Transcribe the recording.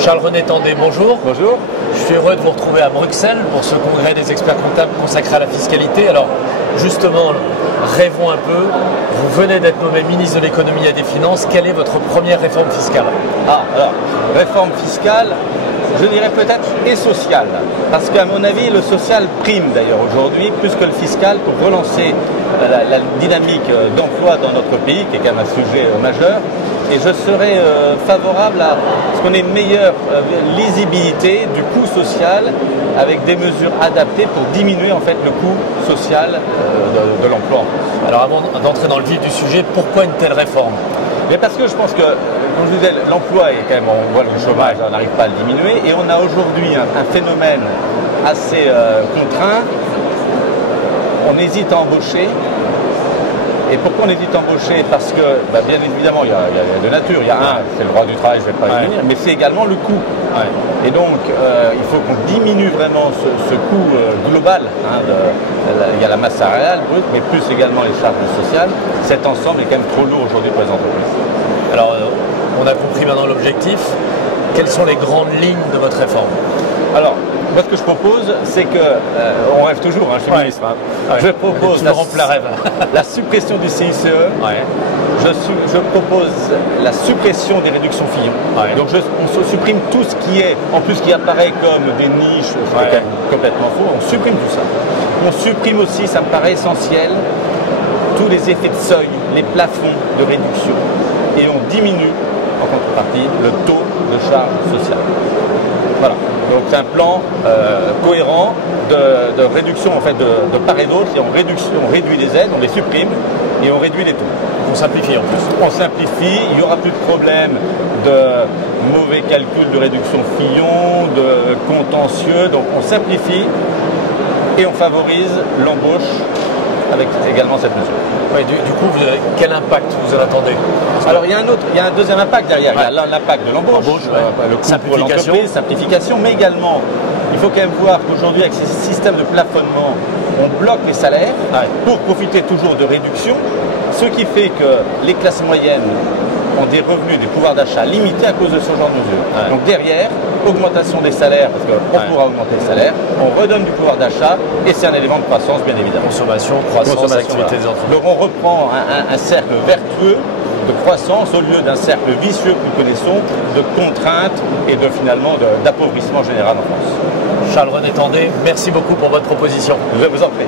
Charles-René Tandé, bonjour. Bonjour. Je suis heureux de vous retrouver à Bruxelles pour ce congrès des experts comptables consacré à la fiscalité. Alors, justement, rêvons un peu. Vous venez d'être nommé ministre de l'économie et des finances. Quelle est votre première réforme fiscale? Alors, réforme fiscale, je dirais peut-être et sociale. Parce qu'à mon avis, le social prime d'ailleurs aujourd'hui, plus que le fiscal, pour relancer la dynamique d'emploi dans notre pays, qui est quand même un sujet majeur. Et je serais favorable à ce qu'on ait une meilleure lisibilité du coût social avec des mesures adaptées pour diminuer en fait le coût social de l'emploi. Alors avant d'entrer dans le vif du sujet, pourquoi une telle réforme? Mais parce que je pense que, comme je disais, l'emploi est quand même, on voit le chômage, on n'arrive pas à le diminuer, et on a aujourd'hui un phénomène assez contraint. On hésite à embaucher. Et pourquoi on hésite à embaucher? Parce que, bien évidemment, il y a de nature. Il y a c'est le droit du travail, je ne vais pas y venir, mais c'est également le coût. Et donc, il faut qu'on diminue vraiment ce coût global. Il y a la masse salariale brute, mais plus également les charges sociales. Cet ensemble est quand même trop lourd aujourd'hui pour les entreprises. Alors, on a compris maintenant l'objectif. Quelles sont les grandes lignes de votre réforme? Alors, moi, ce que je propose, c'est que, on rêve toujours, je suis ministre, je propose la suppression du CICE, je propose la suppression des réductions Fillon. Donc on supprime tout ce qui est, en plus qui apparaît comme des niches, complètement faux, on supprime tout ça. On supprime aussi, ça me paraît essentiel, tous les effets de seuil, les plafonds de réduction, et on diminue, en contrepartie, le taux de charge sociale. Voilà. Donc c'est un plan cohérent de réduction en fait de part et d'autre. On réduit les aides, on les supprime et on réduit les taux. On simplifie en plus. On simplifie, il n'y aura plus de problème de mauvais calcul de réduction Fillon, de contentieux. Donc on simplifie et on favorise l'embauche avec également cette mesure. Oui, du coup, quel impact vous en attendez? Alors il y a un deuxième impact derrière. Il y a l'impact de l'embauche, le coût pour l'entreprise, simplification, mais également, il faut quand même voir qu'aujourd'hui, avec ces systèmes de plafonnement, on bloque les salaires pour profiter toujours de réductions, ce qui fait que les classes moyennes ont des revenus, des pouvoirs d'achat limités à cause de ce genre de mesures. Donc derrière, augmentation des salaires, parce qu'on pourra augmenter les salaires, on redonne du pouvoir d'achat et c'est un élément de croissance bien évidemment. Consommation, croissance, activité des entreprises. Donc on reprend un cercle vertueux de croissance au lieu d'un cercle vicieux que nous connaissons, de contraintes et finalement d'appauvrissement général en France. Charles-René Tandé, merci beaucoup pour votre proposition. Je vous en prie.